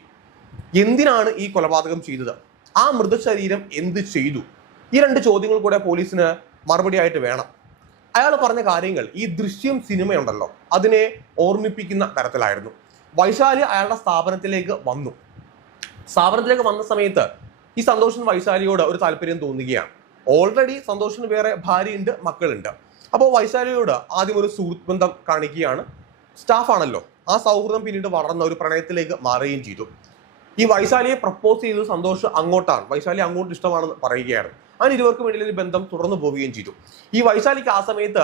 എന്തിനാണ് ഈ കൊലപാതകം ചെയ്തത്? ആ മൃതശരീരം എന്ത് ചെയ്തു? ഈ 2 ചോദ്യങ്ങൾ കൂടെ പോലീസിന് മറുപടി ആയിട്ട് വേണം. അയാൾ പറഞ്ഞ കാര്യങ്ങൾ ഈ ദൃശ്യം സിനിമയുണ്ടല്ലോ അതിനെ ഓർമ്മിപ്പിക്കുന്ന തരത്തിലായിരുന്നു. വൈശാലി അയാളുടെ സ്ഥാപനത്തിലേക്ക് വന്നു. സ്ഥാപനത്തിലേക്ക് വന്ന സമയത്ത് ഈ സന്തോഷിന് വൈശാലിയോട് ഒരു താല്പര്യം തോന്നുകയാണ്. ഓൾറെഡി സന്തോഷിന് വേറെ ഭാര്യയുണ്ട്, മക്കളുണ്ട്. അപ്പോൾ വൈശാലിയോട് ആദ്യം ഒരു സുഹൃത്ത് ബന്ധം കാണിക്കുകയാണ്. സ്റ്റാഫാണല്ലോ. ആ സൗഹൃദം പിന്നീട് വളർന്ന ഒരു പ്രണയത്തിലേക്ക് മാറുകയും ചെയ്തു. ഈ വൈശാലിയെ പ്രപ്പോസ് ചെയ്തത് സന്തോഷ് അങ്ങോട്ടാണ്, വൈശാലി അങ്ങോട്ട് ഇഷ്ടമാണെന്ന് പറയുകയാണ്. അങ്ങനെ ഇരുവർക്കും ഇടയിൽ ഒരു ബന്ധം തുടർന്നു പോവുകയും ചെയ്തു. ഈ വൈശാലിക്ക് ആ സമയത്ത്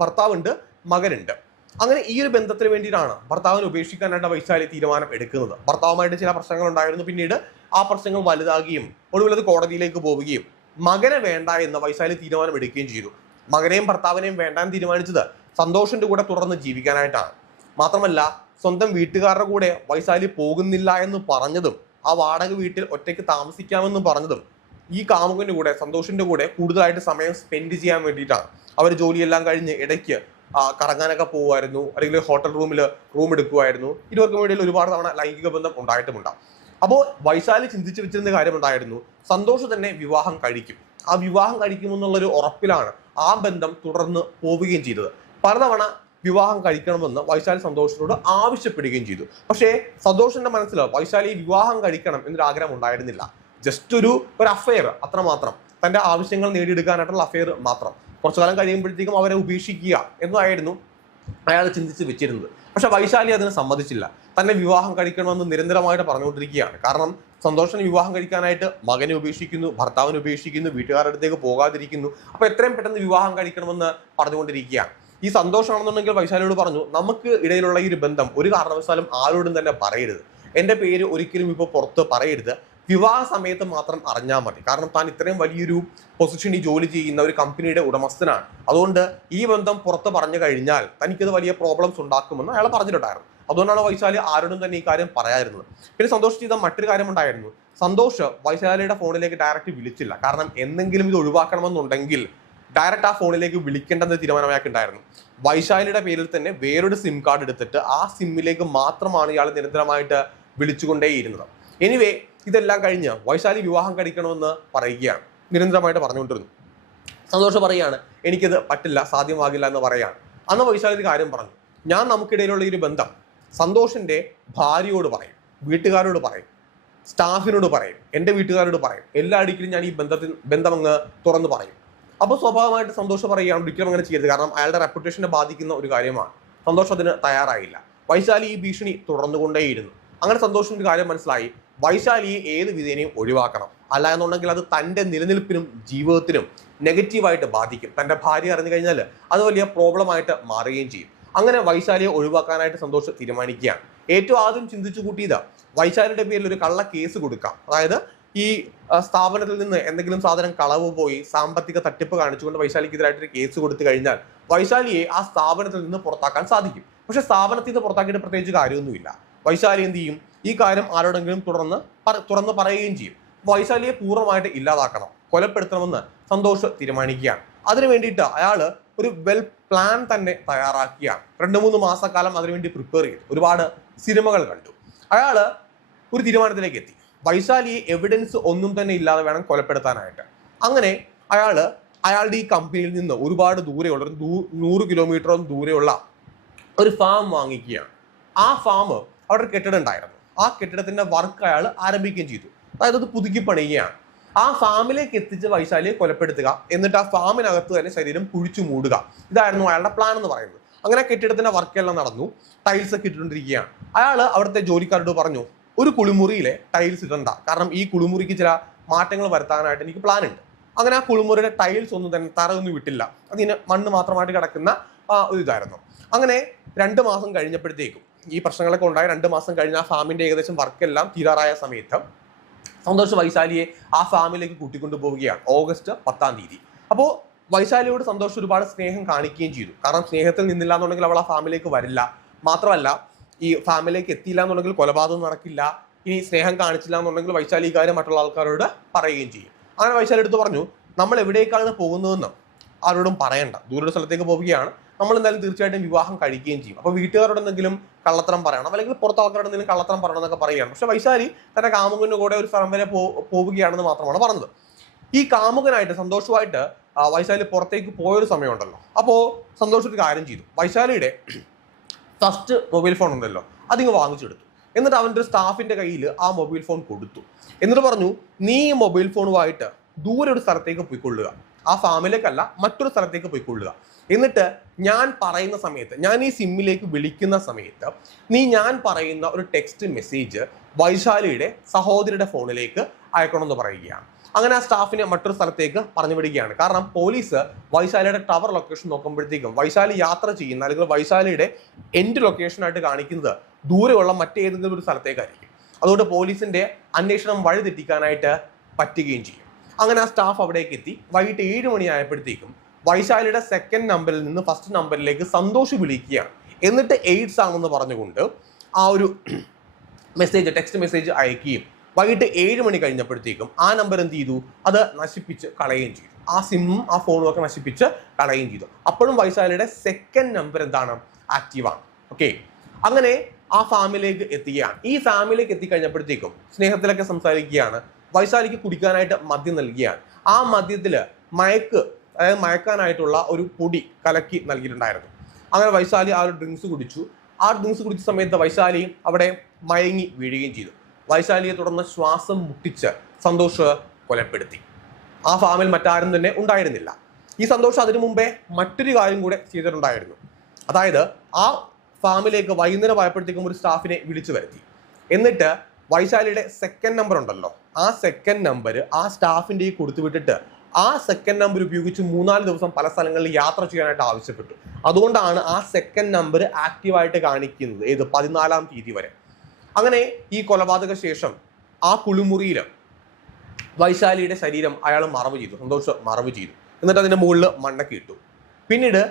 ഭർത്താവുണ്ട്, മകനുണ്ട്. അങ്ങനെ ഈ ഒരു ബന്ധത്തിന് വേണ്ടിയിട്ടാണ് ഭർത്താവിനെ ഉപേക്ഷിക്കാനായിട്ട് വൈശാലി തീരുമാനം എടുക്കുന്നത്. ഭർത്താവുമായിട്ട് ചില പ്രശ്നങ്ങൾ ഉണ്ടായിരുന്നു. പിന്നീട് ആ പ്രശ്നങ്ങൾ വലുതാകുകയും ഒടുവിൽ അത് കോടതിയിലേക്ക് പോവുകയും മകനെ വേണ്ട എന്ന വൈശാലി തീരുമാനം എടുക്കുകയും ചെയ്തു. മകനെയും ഭർത്താവിനെയും വേണ്ടാൻ തീരുമാനിച്ചത് സന്തോഷിന്റെ കൂടെ തുടർന്ന് ജീവിക്കാനായിട്ടാണ്. മാത്രമല്ല സ്വന്തം വീട്ടുകാരുടെ കൂടെ വൈശാലി പോകുന്നില്ല എന്ന് പറഞ്ഞതും ആ വാടക വീട്ടിൽ ഒറ്റയ്ക്ക് താമസിക്കാമെന്ന് പറഞ്ഞതും ഈ കാമുകന്റെ കൂടെ, സന്തോഷിന്റെ കൂടെ കൂടുതലായിട്ട് സമയം സ്പെൻഡ് ചെയ്യാൻ വേണ്ടിയിട്ടാണ്. അവർ ജോലിയെല്ലാം കഴിഞ്ഞ് ഇടയ്ക്ക് കറങ്ങാനൊക്കെ പോകുമായിരുന്നു, അല്ലെങ്കിൽ ഹോട്ടൽ റൂമിൽ റൂം എടുക്കുമായിരുന്നു. ഇരുവർക്കും ഇടയിൽ ഒരുപാട് തവണ ലൈംഗിക ബന്ധം ഉണ്ടായിട്ടുമുണ്ടാകും. അപ്പോൾ വൈശാലി ചിന്തിച്ചു വെച്ചിരുന്ന കാര്യമുണ്ടായിരുന്നു, സന്തോഷ് തന്നെ വിവാഹം കഴിക്കും. ആ വിവാഹം കഴിക്കുമെന്നുള്ളൊരു ഉറപ്പിലാണ് ആ ബന്ധം തുടർന്ന് പോവുകയും ചെയ്തത്. പലതവണ വിവാഹം കഴിക്കണമെന്ന് വൈശാലി സന്തോഷിനോട് ആവശ്യപ്പെടുകയും ചെയ്തു. പക്ഷേ സന്തോഷിന്റെ മനസ്സിൽ വൈശാലി വിവാഹം കഴിക്കണം എന്നൊരു ആഗ്രഹം ഉണ്ടായിരുന്നില്ല. ജസ്റ്റ് ഒരു അഫെയർ, അത്രമാത്രം. തന്റെ ആവശ്യങ്ങൾ നേടിയെടുക്കാനായിട്ടുള്ള അഫെയർ മാത്രം. കുറച്ചു കാലം കഴിയുമ്പോഴത്തേക്കും അവരെ ഉപേക്ഷിക്കുക എന്നതായിരുന്നു അയാൾ ചിന്തിച്ച് വെച്ചിരുന്നത്. പക്ഷെ വൈശാലി അതിന് സമ്മതിച്ചില്ല. തന്നെ വിവാഹം കഴിക്കണമെന്ന് നിരന്തരമായിട്ട് പറഞ്ഞുകൊണ്ടിരിക്കുകയാണ്. കാരണം സന്തോഷിന് വിവാഹം കഴിക്കാനായിട്ട് മകനെ ഉപേക്ഷിക്കുന്നു, ഭർത്താവിനെ ഉപേക്ഷിക്കുന്നു, വീട്ടുകാരുടെ അടുത്തേക്ക് പോകാതിരിക്കുന്നു. അപ്പൊ എത്രയും പെട്ടെന്ന് വിവാഹം കഴിക്കണമെന്ന് പറഞ്ഞുകൊണ്ടിരിക്കുകയാണ്. ഈ സന്തോഷമാണെന്നുണ്ടെങ്കിൽ വൈശാലിയോട് പറഞ്ഞു, നമുക്ക് ഇടയിലുള്ള ഈ ഒരു ബന്ധം ഒരു കാരണവശാലും ആരോടും തന്നെ പറയരുത്. എൻ്റെ പേര് ഒരിക്കലും ഇപ്പോൾ പുറത്ത് പറയരുത്, വിവാഹ സമയത്ത് മാത്രം അറിഞ്ഞാൽ മതി. കാരണം താൻ ഇത്രയും വലിയൊരു പൊസിഷനിൽ ജോലി ചെയ്യുന്ന ഒരു കമ്പനിയുടെ ഉടമസ്ഥനാണ്. അതുകൊണ്ട് ഈ ബന്ധം പുറത്ത് പറഞ്ഞു കഴിഞ്ഞാൽ തനിക്കത് വലിയ പ്രോബ്ലംസ് ഉണ്ടാക്കുമെന്ന് അയാൾ പറഞ്ഞിട്ടുണ്ടായിരുന്നു. അതുകൊണ്ടാണ് വൈശാലി ആരോടും തന്നെ ഈ കാര്യം പറയാതിരുന്നത്. പിന്നെ സന്തോഷ് ചെയ്ത മറ്റൊരു കാര്യം ഉണ്ടായിരുന്നു. സന്തോഷ് വൈശാലിയുടെ ഫോണിലേക്ക് ഡയറക്റ്റ് വിളിച്ചില്ല. കാരണം എന്തെങ്കിലും ഇത് ഒഴിവാക്കണമെന്നുണ്ടെങ്കിൽ ഡയറക്റ്റ് ആ ഫോണിലേക്ക് വിളിക്കേണ്ടെന്ന് തീരുമാനമായിട്ടുണ്ടായിരുന്നു. വൈശാലിയുടെ പേരിൽ തന്നെ വേറൊരു സിം കാർഡ് എടുത്തിട്ട് ആ സിമ്മിലേക്ക് മാത്രമാണ് ഇയാൾ നിരന്തരമായിട്ട് വിളിച്ചുകൊണ്ടേയിരുന്നത്. എനിവേ, ഇതെല്ലാം കഴിഞ്ഞ് വൈശാലി വിവാഹം കഴിക്കണമെന്ന് പറയുകയാണ്, നിരന്തരമായിട്ട് പറഞ്ഞുകൊണ്ടിരുന്നു. സന്തോഷ് പറയുകയാണ് എനിക്കത് പറ്റില്ല, സാധ്യമാകില്ല എന്ന് പറയാണ്. അന്ന് വൈശാലി ഒരു കാര്യം പറഞ്ഞു, ഞാൻ നമുക്കിടയിലുള്ള ഈ ഒരു ബന്ധം സന്തോഷിന്റെ ഭാര്യയോട് പറയും, വീട്ടുകാരോട് പറയും, സ്റ്റാഫിനോട് പറയും, എൻ്റെ വീട്ടുകാരോട് പറയും, എല്ലാ അടിക്കലും ഞാൻ ഈ ബന്ധം അങ്ങ് തുറന്ന് പറയും. അപ്പോൾ സ്വാഭാവികമായിട്ട് സന്തോഷം പറയുകയാണ് ഒരിക്കലും അങ്ങനെ ചെയ്യരുത്, കാരണം അയാളുടെ റെപ്യൂട്ടേഷനെ ബാധിക്കുന്ന ഒരു കാര്യമാണ്. സന്തോഷം അതിന് തയ്യാറായില്ല. വൈശാലി ഈ ഭീഷണി തുടർന്നുകൊണ്ടേയിരുന്നു. അങ്ങനെ സന്തോഷിന് ഒരു കാര്യം മനസ്സിലായി, വൈശാലിയെ ഏത് വിധേനയും ഒഴിവാക്കണം, അല്ല എന്നുണ്ടെങ്കിൽ അത് തൻ്റെ നിലനിൽപ്പിനും ജീവിതത്തിനും നെഗറ്റീവായിട്ട് ബാധിക്കും. തൻ്റെ ഭാര്യ അറിഞ്ഞു കഴിഞ്ഞാൽ അത് വലിയ പ്രോബ്ലമായിട്ട് മാറുകയും ചെയ്യും. അങ്ങനെ വൈശാലിയെ ഒഴിവാക്കാനായിട്ട് സന്തോഷ് തീരുമാനിക്കുകയാണ്. ഏറ്റവും ആദ്യം ചിന്തിച്ചു കൂട്ടിയത് വൈശാലിയുടെ പേരിൽ ഒരു കള്ള കേസ് കൊടുക്കാം. അതായത് ഈ സ്ഥാപനത്തിൽ നിന്ന് എന്തെങ്കിലും സാധനം കളവ് പോയി സാമ്പത്തിക തട്ടിപ്പ് കാണിച്ചുകൊണ്ട് വൈശാലിക്കെതിരായിട്ടൊരു കേസ് കൊടുത്തു കഴിഞ്ഞാൽ വൈശാലിയെ ആ സ്ഥാപനത്തിൽ നിന്ന് പുറത്താക്കാൻ സാധിക്കും. പക്ഷെ സ്ഥാപനത്തിൽ നിന്ന് പുറത്താക്കിയിട്ട് പ്രത്യേകിച്ച് കാര്യമൊന്നുമില്ല. വൈശാലി എന്ത് ചെയ്യും, ഈ കാര്യം ആരോടെങ്കിലും തുറന്ന് പറയുകയും ചെയ്യും. വൈശാലിയെ പൂർണ്ണമായിട്ട് ഇല്ലാതാക്കണം, കൊലപ്പെടുത്തണമെന്ന് സന്തോഷ് തീരുമാനിക്കുകയാണ്. അതിനു വേണ്ടിയിട്ട് അയാൾ ഒരു വെൽ പ്ലാൻ തന്നെ തയ്യാറാക്കിയാണ്. 2-3 മാസക്കാലം അതിനുവേണ്ടി പ്രിപ്പയർ ചെയ്തു, ഒരുപാട് സിനിമകൾ കണ്ടു. അയാൾ ഒരു തീരുമാനത്തിലേക്ക് എത്തി, വൈശാലിയെ എവിഡൻസ് ഒന്നും തന്നെ ഇല്ലാതെ വേണം കൊലപ്പെടുത്താനായിട്ട്. അങ്ങനെ അയാളുടെ ഈ കമ്പനിയിൽ നിന്ന് ഒരുപാട് ദൂരെയുള്ള 100 കിലോമീറ്ററോളം ദൂരെയുള്ള ഒരു ഫാം വാങ്ങിക്കുകയാണ്. ആ ഫാം അവിടെ ഒരു കെട്ടിടം ഉണ്ടായിരുന്നു. ആ കെട്ടിടത്തിന്റെ വർക്ക് അയാൾ ആരംഭിക്കുകയും ചെയ്തു. അതായത് അത് പുതുക്കി പണിയുകയാണ്. ആ ഫാമിലേക്ക് എത്തിച്ച് വൈശാലിയെ കൊലപ്പെടുത്തുക, എന്നിട്ട് ആ ഫാമിനകത്ത് തന്നെ ശരീരം കുഴിച്ചു മൂടുക. ഇതായിരുന്നു അയാളുടെ പ്ലാൻ എന്ന് പറയുന്നത്. അങ്ങനെ കെട്ടിടത്തിന്റെ വർക്കെല്ലാം നടന്നു, ടൈൽസ് ഒക്കെ ഇട്ടുകൊണ്ടിരിക്കുകയാണ്. അയാൾ അവിടുത്തെ ജോലിക്കാരോട് പറഞ്ഞു, ഒരു കുളിമുറിയിലെ ടൈൽസ് ഇടണ്ട, കാരണം ഈ കുളിമുറിക്ക് ചില മാറ്റങ്ങൾ വരുത്താനായിട്ട് എനിക്ക് പ്ലാൻ ഉണ്ട്. അങ്ങനെ ആ കുളിമുറിയുടെ ടൈൽസ് ഒന്നും തന്നെ തറയൊന്നും വിട്ടില്ല, അതിന് മണ്ണ് മാത്രമായിട്ട് കിടക്കുന്ന ഒരു ഇതായിരുന്നു. അങ്ങനെ 2 മാസം കഴിഞ്ഞപ്പോഴത്തേക്കും ഈ പ്രശ്നങ്ങളൊക്കെ ഉണ്ടായി. 2 മാസം കഴിഞ്ഞ് ആ ഫാമിന്റെ ഏകദേശം വർക്കെല്ലാം തീരാറായ സമയത്ത് സന്തോഷ് വൈശാലിയെ ആ ഫാമിലേക്ക് കൂട്ടിക്കൊണ്ടു പോവുകയാണ് ഓഗസ്റ്റ് 10-ാം തീയതി. അപ്പോൾ വൈശാലിയോട് സന്തോഷ് ഒരുപാട് സ്നേഹം കാണിക്കുകയും ചെയ്തു. കാരണം സ്നേഹത്തിൽ നിന്നില്ല എന്നുണ്ടെങ്കിൽ അവൾ ആ ഫാമിലേക്ക് വരില്ല. മാത്രമല്ല, ഈ ഫാമിലിയിലേക്ക് എത്തിയില്ല എന്നുണ്ടെങ്കിൽ കൊലപാതകം നടക്കില്ല. ഇനി സ്നേഹം കാണിച്ചില്ല എന്നുണ്ടെങ്കിൽ വൈശാലി ഈ കാര്യം മറ്റുള്ള ആൾക്കാരോട് പറയുകയും ചെയ്യും. അങ്ങനെ വൈശാലി എടുത്ത് പറഞ്ഞു, നമ്മൾ എവിടേക്കാണ് പോകുന്നതെന്ന് ആരോടും പറയണ്ട, ദൂരൊരു സ്ഥലത്തേക്ക് പോവുകയാണ്, നമ്മൾ എന്തായാലും തീർച്ചയായിട്ടും വിവാഹം കഴിക്കുകയും ചെയ്യും. അപ്പോൾ വീട്ടുകാരോട് എന്തെങ്കിലും കള്ളത്തരം പറയണം, അല്ലെങ്കിൽ പുറത്ത് ആൾക്കാരോട് എന്തെങ്കിലും കള്ളത്തരം പറയണം എന്നൊക്കെ പറയുകയാണ്. പക്ഷെ വൈശാലി തന്റെ കാമുകന്റെ കൂടെ ഒരു സ്ഥലം വരെ പോവുകയാണെന്ന് മാത്രമാണ് പറഞ്ഞത്. ഈ കാമുകനായിട്ട് സന്തോഷമായിട്ട് വൈശാലി പുറത്തേക്ക് പോയൊരു സമയമുണ്ടല്ലോ. അപ്പോൾ സന്തോഷ് ഒരു കാര്യം ചെയ്തു, വൈശാലിയുടെ ഫസ്റ്റ് മൊബൈൽ ഫോൺ ഉണ്ടല്ലോ അതിങ്ങ് വാങ്ങിച്ചെടുത്തു. എന്നിട്ട് അവൻ്റെ ഒരു സ്റ്റാഫിന്റെ കയ്യിൽ ആ മൊബൈൽ ഫോൺ കൊടുത്തു. എന്നിട്ട് പറഞ്ഞു, നീ ഈ മൊബൈൽ ഫോണുമായിട്ട് ദൂരെ ഒരു സ്ഥലത്തേക്ക് പോയിക്കൊള്ളുക, ആ ഫാമിലേക്കല്ല മറ്റൊരു സ്ഥലത്തേക്ക് പോയിക്കൊള്ളുക. എന്നിട്ട് ഞാൻ പറയുന്ന സമയത്ത്, ഞാൻ ഈ സിമ്മിലേക്ക് വിളിക്കുന്ന സമയത്ത് ഞാൻ പറയുന്ന ഒരു ടെക്സ്റ്റ് മെസ്സേജ് വൈശാലിയുടെ സഹോദരിയുടെ ഫോണിലേക്ക് അയക്കണമെന്ന് പറയുകയാണ്. അങ്ങനെ ആ സ്റ്റാഫിനെ മറ്റൊരു സ്ഥലത്തേക്ക് പറഞ്ഞു വിടുകയാണ്. കാരണം പോലീസ് വൈശാലിയുടെ ടവർ ലൊക്കേഷൻ നോക്കുമ്പോഴത്തേക്കും വൈശാലി യാത്ര ചെയ്യുന്ന അല്ലെങ്കിൽ വൈശാലിയുടെ എൻഡ് ലൊക്കേഷനായിട്ട് കാണിക്കുന്നത് ദൂരെയുള്ള മറ്റേതെങ്കിലും ഒരു സ്ഥലത്തേക്കായിരിക്കും. അതുകൊണ്ട് പോലീസിന്റെ അന്വേഷണം വഴിതെറ്റിക്കാനായിട്ട് പറ്റുകയും ചെയ്യും. അങ്ങനെ ആ സ്റ്റാഫ് അവിടേക്ക് എത്തി. വൈകിട്ട് 7 മണിയായപ്പോഴത്തേക്കും വൈശാലിയുടെ സെക്കൻഡ് നമ്പറിൽ നിന്ന് ഫസ്റ്റ് നമ്പറിലേക്ക് സന്തോഷ് വിളിക്കുകയാണ്. എന്നിട്ട് എയ്ഡ്സ് ആണെന്ന് പറഞ്ഞുകൊണ്ട് ആ ഒരു ടെക്സ്റ്റ് മെസ്സേജ് അയക്കുകയും വൈകിട്ട് 7 മണി കഴിഞ്ഞപ്പോഴത്തേക്കും ആ നമ്പർ എന്ത് ചെയ്തു, അത് നശിപ്പിച്ച് കളയുകയും ചെയ്തു. ആ സിമ്മും ആ ഫോണും ഒക്കെ നശിപ്പിച്ച് കളയുകയും ചെയ്തു. അപ്പോഴും വൈശാലിയുടെ സെക്കൻഡ് നമ്പർ എന്താണ്, ആക്റ്റീവാണ്. ഓക്കെ, അങ്ങനെ ആ ഫാമിലേക്ക് എത്തുകയാണ്. ഈ ഫാമിലേക്ക് എത്തിക്കഴിഞ്ഞപ്പോഴത്തേക്കും സ്നേഹത്തിലൊക്കെ സംസാരിക്കുകയാണ്. വൈശാലിക്ക് കുടിക്കാനായിട്ട് മദ്യം നൽകുകയാണ്. ആ മദ്യത്തില് മയക്കാനായിട്ടുള്ള ഒരു പൊടി കലക്കി നൽകിയിട്ടുണ്ടായിരുന്നു. അങ്ങനെ വൈശാലി ആ ഒരു ഡ്രിങ്ക്സ് കുടിച്ചു. ആ ഡ്രിങ്ക്സ് കുടിച്ച സമയത്ത് വൈശാലി അവിടെ മയങ്ങി വീഴുകയും ചെയ്തു. വൈശാലിയെ തുടർന്ന് ശ്വാസം മുട്ടിച്ച് സന്തോഷ് കൊലപ്പെടുത്തി. ആ ഫാമിൽ മറ്റാരും തന്നെ ഉണ്ടായിരുന്നില്ല. ഈ സന്തോഷ് അതിനു മുമ്പേ മറ്റൊരു കാര്യം കൂടെ ചെയ്തിട്ടുണ്ടായിരുന്നു. അതായത് ആ ഫാമിലേക്ക് വൈകുന്നേരം ആയപ്പോഴത്തേക്കും ഒരു സ്റ്റാഫിനെ വിളിച്ചു വരുത്തി. എന്നിട്ട് വൈശാലിയുടെ സെക്കൻഡ് നമ്പർ ഉണ്ടല്ലോ, ആ സെക്കൻഡ് നമ്പർ ആ സ്റ്റാഫിൻ്റെ കൊടുത്തു വിട്ടിട്ട് ആ സെക്കൻഡ് നമ്പർ ഉപയോഗിച്ച് 3-4 ദിവസം പല സ്ഥലങ്ങളിൽ യാത്ര ചെയ്യാനായിട്ട് ആവശ്യപ്പെട്ടു. അതുകൊണ്ടാണ് ആ സെക്കൻഡ് നമ്പർ ആക്റ്റീവായിട്ട് കാണിക്കുന്നത് 14-ാം തീയതി വരെ. അങ്ങനെ ഈ കൊലപാതക ശേഷം ആ കുളിമുറിയിൽ വൈശാലിയുടെ ശരീരം അയാൾ മറവ് ചെയ്തു, സന്തോഷ് മറവ് ചെയ്തു. എന്നിട്ട് അതിന്റെ മുകളിൽ മണ്ണൊക്കെ ഇട്ടു. പിന്നീട്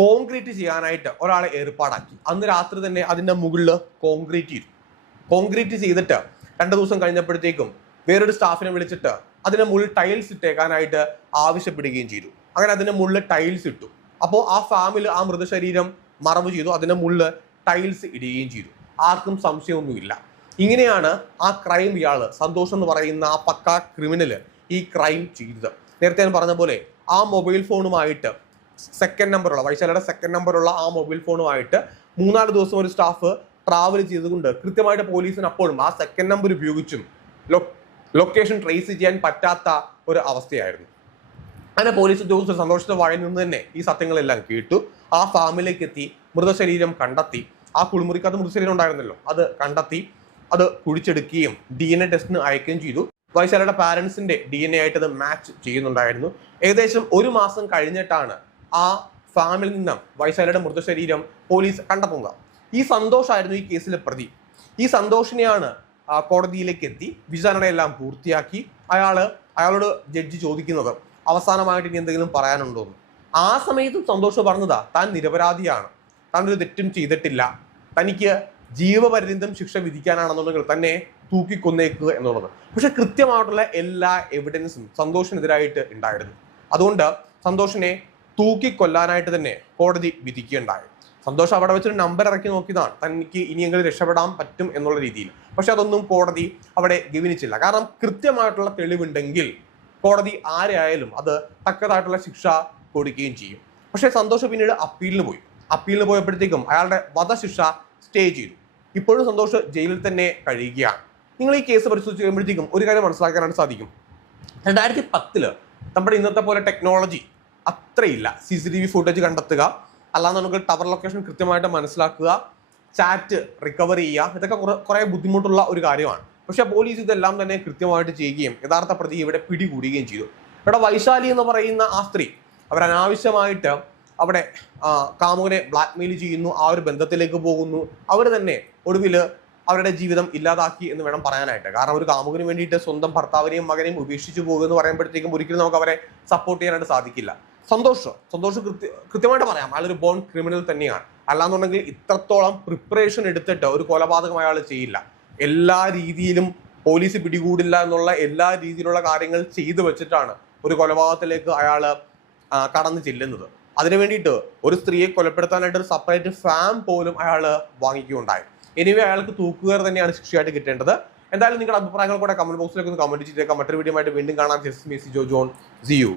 കോൺക്രീറ്റ് ചെയ്യാനായിട്ട് ഒരാളെ ഏർപ്പാടാക്കി. അന്ന് രാത്രി തന്നെ അതിന്റെ മുകളിൽ കോൺക്രീറ്റ് ചെയ്തിട്ട് 2 ദിവസം കഴിഞ്ഞപ്പോഴത്തേക്കും വേറൊരു സ്റ്റാഫിനെ വിളിച്ചിട്ട് അതിന്റെ മുകളിൽ ടൈൽസ് ഇട്ടേക്കാനായിട്ട് ആവശ്യപ്പെടുകയും ചെയ്തു. അങ്ങനെ അതിന്റെ മുകളിൽ ടൈൽസ് ഇട്ടു. അപ്പോൾ ആ ഫാമിൽ ആ മൃതശരീരം മറവ് ചെയ്തു, അതിന്റെ മുകളിൽ ടൈൽസ് ഇടുകയും ചെയ്തു. ആർക്കും സംശയമൊന്നുമില്ല. ഇങ്ങനെയാണ് ആ ക്രൈം ഇയാള് സന്തോഷ് എന്ന് പറയുന്ന ആ പക്കാ ക്രിമിനല് ഈ ക്രൈം ചെയ്തത്. നേരത്തെ ഞാൻ പറഞ്ഞ പോലെ ആ മൊബൈൽ ഫോണുമായിട്ട് സെക്കൻഡ് നമ്പറുള്ള വൈശാലയുടെ സെക്കൻഡ് നമ്പറുള്ള ആ മൊബൈൽ ഫോണുമായിട്ട് 3-4 ദിവസം ഒരു സ്റ്റാഫ് ട്രാവൽ ചെയ്തുകൊണ്ട് കൃത്യമായിട്ട് പോലീസിന് അപ്പോഴും ആ സെക്കൻഡ് നമ്പർ ഉപയോഗിച്ചും ലൊക്കേഷൻ ട്രേസ് ചെയ്യാൻ പറ്റാത്ത ഒരു അവസ്ഥയായിരുന്നു. അങ്ങനെ പോലീസ് ഉദ്യോഗസ്ഥർ സന്തോഷത്തെ വായിൽ നിന്ന് തന്നെ ഈ സത്യങ്ങളെല്ലാം കേട്ടു. ആ ഫാമിലേക്ക് എത്തി, മൃതശരീരം കണ്ടെത്തി. ആ കുളിമുറിക്കകത്ത് മൃതശരീരം ഉണ്ടായിരുന്നല്ലോ, അത് കണ്ടെത്തി. അത് കുഴിച്ചെടുക്കുകയും DNA ടെസ്റ്റിന് അയക്കുകയും ചെയ്തു. വൈശാലയുടെ പാരൻസിന്റെ DNA ആയിട്ട് അത് മാച്ച് ചെയ്യുന്നുണ്ടായിരുന്നു. ഏകദേശം 1 മാസം കഴിഞ്ഞിട്ടാണ് ആ ഫാമിൽ നിന്നും വൈശാലയുടെ മൃതശരീരം പോലീസ് കണ്ടെത്തുന്നത്. ഈ സന്തോഷായിരുന്നു ഈ കേസിലെ പ്രതി. ഈ സന്തോഷിനെയാണ് കോടതിയിലേക്ക് എത്തി വിചാരണയെല്ലാം പൂർത്തിയാക്കി അയാളോട് ജഡ്ജി ചോദിക്കുന്നത് അവസാനമായിട്ട് ഇനി എന്തെങ്കിലും പറയാനുണ്ടോ എന്ന്. ആ സമയത്തും സന്തോഷ് പറഞ്ഞതാ താൻ നിരപരാധിയാണ്, താൻ ഒരു തെറ്റും ചെയ്തിട്ടില്ല, തനിക്ക് ജീവപര്യന്തം ശിക്ഷ വിധിക്കാനാണെന്നുണ്ടെങ്കിൽ തന്നെ തൂക്കിക്കൊന്നേക്കുക എന്നുള്ളത്. പക്ഷെ കൃത്യമായിട്ടുള്ള എല്ലാ എവിഡൻസും സന്തോഷിനെതിരായിട്ട് ഉണ്ടായിരുന്നു. അതുകൊണ്ട് സന്തോഷിനെ തൂക്കിക്കൊല്ലാനായിട്ട് തന്നെ കോടതി വിധിക്കുകയുണ്ടായി. സന്തോഷ് അവിടെ വെച്ചൊരു നമ്പർ ഇറക്കി നോക്കിയതാണ്, തനിക്ക് ഇനിയെങ്കിലും രക്ഷപ്പെടാൻ പറ്റും എന്നുള്ള രീതിയിൽ. പക്ഷെ അതൊന്നും കോടതി അവിടെ ഗവനിച്ചില്ല. കാരണം കൃത്യമായിട്ടുള്ള തെളിവുണ്ടെങ്കിൽ കോടതി ആരെയായാലും അത് തക്കതായിട്ടുള്ള ശിക്ഷ കൊടുക്കുകയും ചെയ്യും. പക്ഷേ സന്തോഷ് പിന്നീട് അപ്പീലിന് പോയപ്പോഴത്തേക്കും അയാളുടെ വധശിക്ഷ സ്റ്റേ ചെയ്തു. ഇപ്പോഴും സന്തോഷ് ജയിലിൽ തന്നെ കഴിയുകയാണ്. നിങ്ങൾ ഈ കേസ് പരിശോധിച്ച് കഴിയുമ്പോഴത്തേക്കും ഒരു കാര്യം മനസ്സിലാക്കാനായിട്ട് സാധിക്കും. 2010 നമ്മുടെ ഇന്നത്തെ പോലെ ടെക്നോളജി അത്രയില്ല. CCTV ഫുട്ടേജ് കണ്ടെത്തുക, അല്ലാന്നുണ്ടെങ്കിൽ ടവർ ലൊക്കേഷൻ കൃത്യമായിട്ട് മനസ്സിലാക്കുക, ചാറ്റ് റിക്കവർ ചെയ്യുക, ഇതൊക്കെ കുറെ ബുദ്ധിമുട്ടുള്ള ഒരു കാര്യമാണ്. പക്ഷെ പോലീസ് ഇതെല്ലാം തന്നെ കൃത്യമായിട്ട് ചെയ്യുകയും യഥാർത്ഥ പ്രതി ഇവിടെ പിടികൂടുകയും ചെയ്തു. ഇവിടെ വൈശാലി എന്ന് പറയുന്ന ആ സ്ത്രീ അവരനാവശ്യമായിട്ട് അവിടെ കാമുകനെ ബ്ലാക്ക്മെയിൽ ചെയ്യുന്നു, ആ ഒരു ബന്ധത്തിലേക്ക് പോകുന്നു. അവർ തന്നെ ഒടുവിൽ അവരുടെ ജീവിതം ഇല്ലാതാക്കി എന്ന് വേണം പറയാനായിട്ട്. കാരണം ഒരു കാമുകന് വേണ്ടിയിട്ട് സ്വന്തം ഭർത്താവിനെയും മകനെയും ഉപേക്ഷിച്ചു പോകുക എന്ന് പറയുമ്പോഴത്തേക്കും ഒരിക്കലും നമുക്ക് അവരെ സപ്പോർട്ട് ചെയ്യാനായിട്ട് സാധിക്കില്ല. സന്തോഷ് കൃത്യമായിട്ട് പറയാം, അയാളൊരു ബോൺ ക്രിമിനൽ തന്നെയാണ്. അല്ലാന്നുണ്ടെങ്കിൽ ഇത്രത്തോളം പ്രിപ്പറേഷൻ എടുത്തിട്ട് ഒരു കൊലപാതകം അയാൾ ചെയ്യില്ല. എല്ലാ രീതിയിലും പോലീസ് പിടികൂടില്ല എന്നുള്ള എല്ലാ രീതിയിലുള്ള കാര്യങ്ങൾ ചെയ്തു വെച്ചിട്ടാണ് ഒരു കൊലപാതകത്തിലേക്ക് അയാൾ കടന്നു ചെല്ലുന്നത്. അതിനു വേണ്ടിയിട്ട് ഒരു സ്ത്രീയെ കൊലപ്പെടുത്താനായിട്ട് ഒരു സെപ്പറേറ്റ് ഫാം പോലും അയാൾ വാങ്ങിക്കുകയുണ്ടായി. എനിവേ അയാൾക്ക് തൂക്കുകയർ തന്നെയാണ് ശിക്ഷയായിട്ട് കിട്ടേണ്ടത്. എന്തായാലും നിങ്ങളുടെ അഭിപ്രായങ്ങൾ കൂടെ കമന്റ് ബോക്സിലേക്ക് ഒന്ന് കമന്റ് ചെയ്തേക്കാം. മറ്റൊരു വീഡിയോ ആയിട്ട് വീണ്ടും കാണാം. Just me Sijo John. See you.